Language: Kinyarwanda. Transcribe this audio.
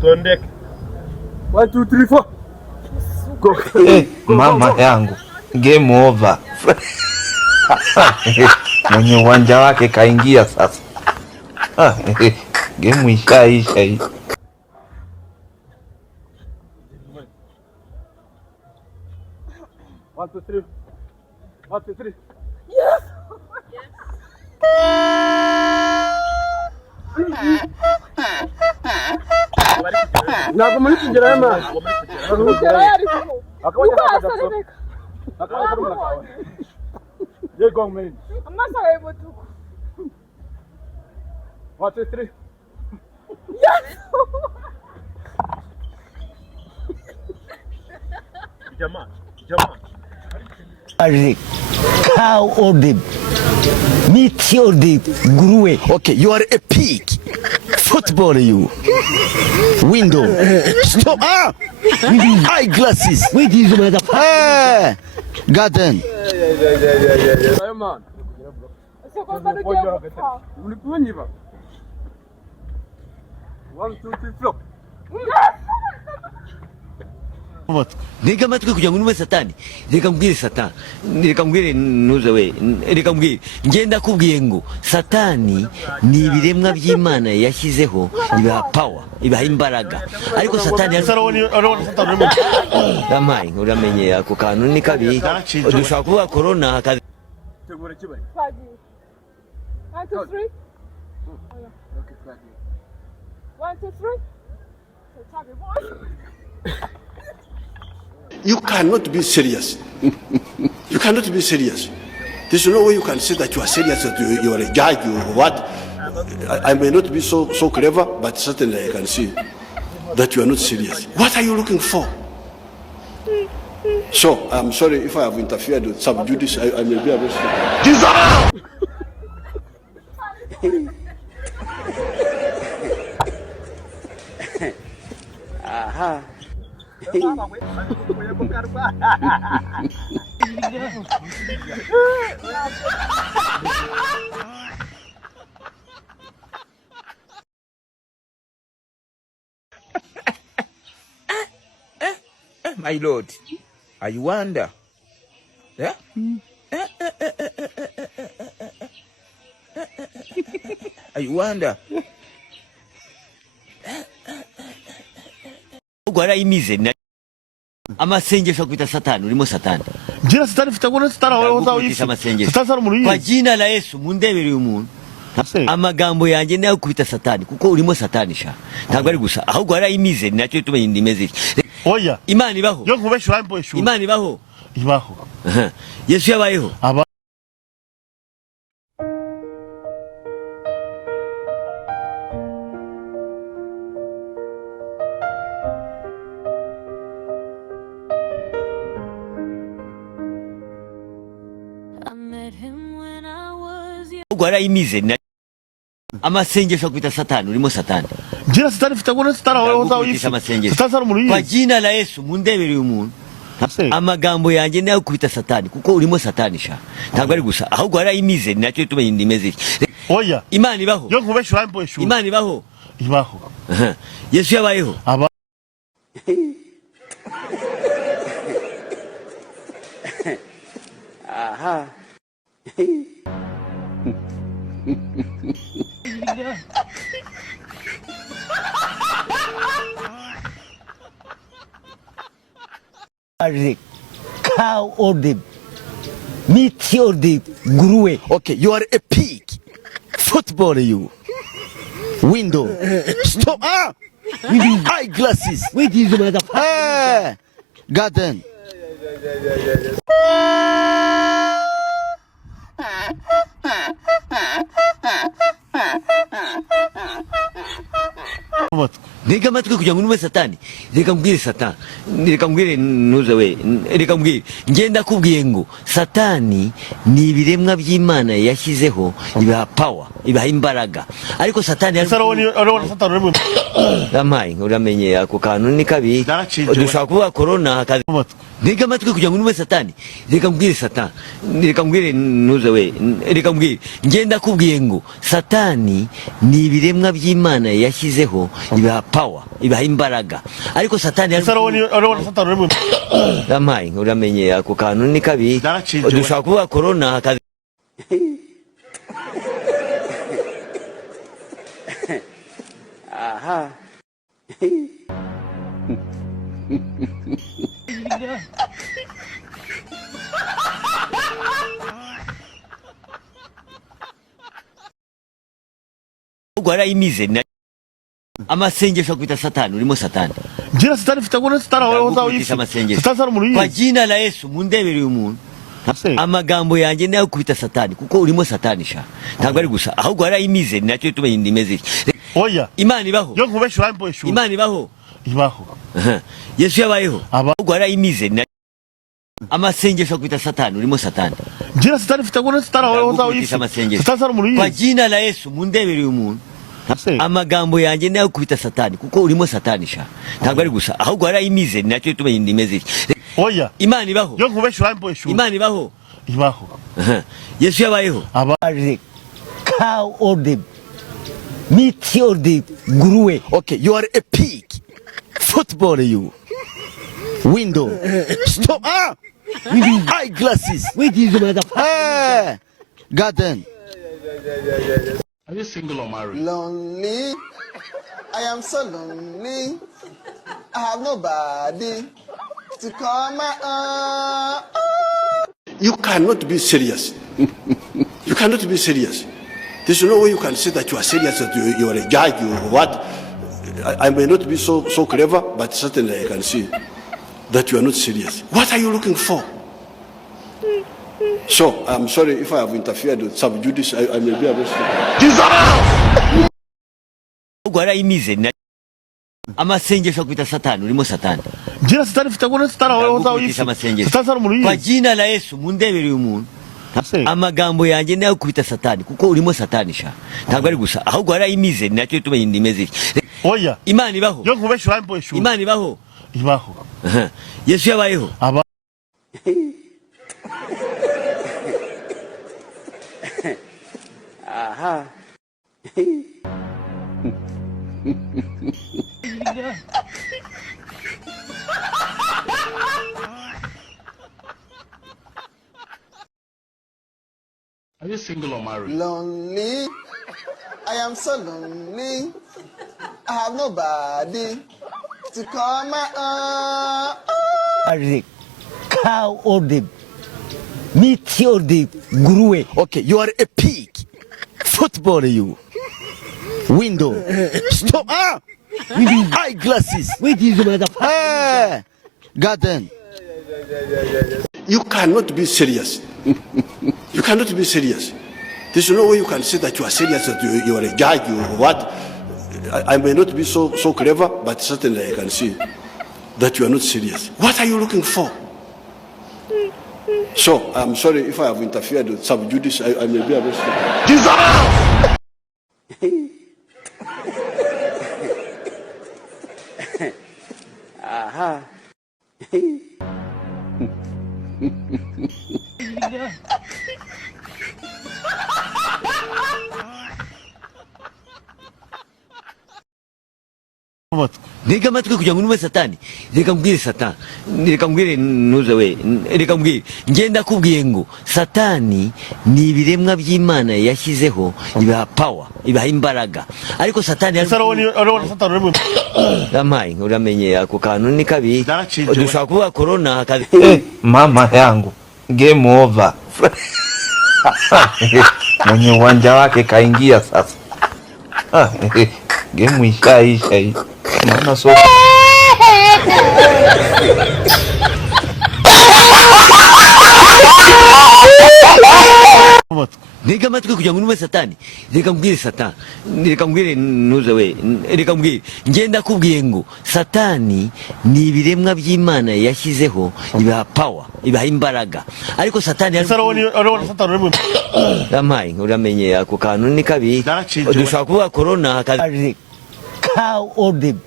Tuondeke. 1 2 3 4. Go. Mama yangu. Game over. Mwenye uwanja wake kaingia sasa. Game ishaisha hii. 1 2 3. 1 2 3. Yes. Nako muri kugera yama. Kugera yariko. Ye go men. Amasa webutuko. 1 2 3. Yes. Jamaa. Cow or the meat or the nguruwe. Okay, you are a pig. Football you. Window. Stop. Eyeglasses. Wait, is the Garden. Hey man. Sio kwa sababu Ulipunyiva. 1 2 3 flop. Nika matuko kuja ngunume satani. Nika mbwire satani. Nika mbwire nuza we. Nika mbwire ngenda kubwiye ngo satani ni ibiremwa by'Imana yashyizeho ibaha power, ibaha imbaraga. Ariko satani arona satani remo. Damayi uramenye ako kantu ni kabi. Dushaka kuvuga corona hakazi. Tegura kibaye. 1 2 3. Okay, flag. 1 2 3. So tabi boy. You cannot be serious. You cannot be serious. There's no way you can say that you are serious, that you are a judge or what. I may not be so clever, but certainly I can see that you are not serious. What are you looking for? So, I'm sorry if I have interfered with some duties. I may be arrested. Aha. My lord, I wonder. Yeah? I wonder. Ugwara imize amasengesho kwita satani urimo satani. Jina satani fitagona satani wao yisi. Satani muri. Kwa jina la Yesu mundebere umuntu. Amagambo yanjye nayo kwita satani kuko urimo satani sha. Ntabwo ari gusa ahubwo ari imize nacyo tumenye ndimeze. Oya. Imana ibaho. Yo kubesha urambo eshu. Imana ibaho. Ibaho. Yesu yabayeho. Ugwara imize amasengesho kwita satani urimo satani. Jina satani fitagona satani wao yisi. Satani muri. Kwa jina la Yesu mundebere umuntu. Amagambo yanjye nayo kwita satani kuko urimo satani sha. Ntabwo ari gusa ahubwo ari imize nacyo tumenye ndimeze. Oya. Imana ibaho. Yo kubesha urambo eshu. Imana ibaho. Ibaho. Yesu yabayeho. Aha. Cow or the meat or the nguruwe. Okay, you are a pig. Football you. Window. Stop. Eyeglasses. Wait, is the Garden. Nika matuko kuja ngunume satani. Nika mbwire satani. Nika mbwire nuza we. Nika mbwire ngenda kubwiye ngo satani ni ibiremwa by'Imana yashyizeho ibaha power, ibaha imbaraga. Ariko satani arona satani remo. Amaye uramenye ako kantu ni kabi. Dushaka kuvuga corona akazi. Ntega amatwi kugira ngo nume satani. Reka mbwire satani. Reka mbwire nuze we. Reka mbwire ngenda kubwiye ngo satani ni ibiremwa by'Imana yashyizeho ibaha power, ibaha imbaraga. Ariko satani Amaye uramenye ako kantu ni kabi. Dushaka kuvuga corona akazi. Aha. Ugwara imize na amasengesho kwita satani urimo satani. Jina satani fita kuna satani satani sara muri. Kwa jina la Yesu mundebere umuntu. Amagambo yanjye nayo kubita satani kuko urimo satani sha. Ntabwo ari gusa ahubwo ari imize nacyo tumenye indimeze. Oya. Imana ibaho. Yo nkubesha urambo eshu. Imana ibaho. Ibaho. Yesu yabayeho. Ahubwo ari imize na amasengesho kwita satani urimo satani. Jina satani fita kuna satani satani sara muri. Kwa jina la Yesu mundebere umuntu. Amagambo yanjye nayo kubita satani kuko urimo satani sha. Ntabwo ari gusa ahubwo ari imize nacyo tumenye indimeze. Oya. Imana ibaho. Yo nkubesha urambo eshu. Imana ibaho. Ibaho. Yesu yabayeho. Abari cow or the meat or the nguruwe. Okay, you are a pig. Football you. Window. Stop. Eyeglasses. Wait is the mother. Garden. Are you single or married? Lonely. I am so lonely. I have nobody to call my own. You cannot be serious. You cannot be serious. There's no way you can say that you are serious, that you are a judge or what. I may not be so clever, but certainly I can see that you are not serious. What are you looking for? So, I'm sorry if I have interfered with some judice, I may be arrested. Ugwara imize na amasengesho kwita satani urimo satani. Jina satani fita kuna satani sara muri. Kwa jina la Yesu mundebere umuntu. Amagambo yanjye nayo kubita satani kuko urimo satani sha. Ntabwo ari gusa ahubwo ari imize nacyo tumenye indimeze. Oya. Imana ibaho. Yo nkubesha urambo eshu. Imana ibaho. Ibaho. Yesu yabayeho. Aha. Are you single or married? Lonely. I am so lonely. I have nobody to call my own. Abari cow or the meat or the nguruwe. Okay, you are a pig. Football you. Window. Stop. Eyeglasses. Wait is the mother. Garden. You cannot be serious. You cannot be serious. There's no way you can say that you are serious, that you are a judge or what. I may not be so clever, but certainly I can see that you are not serious. What are you looking for? So, I'm sorry if I have interfered with some judice, I may be arrested. Aha. Ntega amatwi kugira ngo nume satani. Reka mbwire satani. Reka mbwire nuze we. Reka mbwire ngenda kubwiye ngo satani ni ibiremwa by'Imana yashyizeho ibaha power, ibaha imbaraga. Ariko satani Amaye uramenye ako kantu ni kabi. Dushaka kuvuga corona akazi. Mama yangu. Game over. Mwenye uwanja wake kaingia sasa. Game ishaisha. Maana so Ntega amatwi kugira ngo nume satani. Reka mbwire satani. Reka mbwire nuze we. Reka mbwire ngenda kubwiye ngo satani ni ibiremwa by'Imana yashyizeho ibaha power, ibaha imbaraga. Ariko satani Amaye uramenye ako kantu ni kabi. Dushaka kuvuga corona akazi. how old them.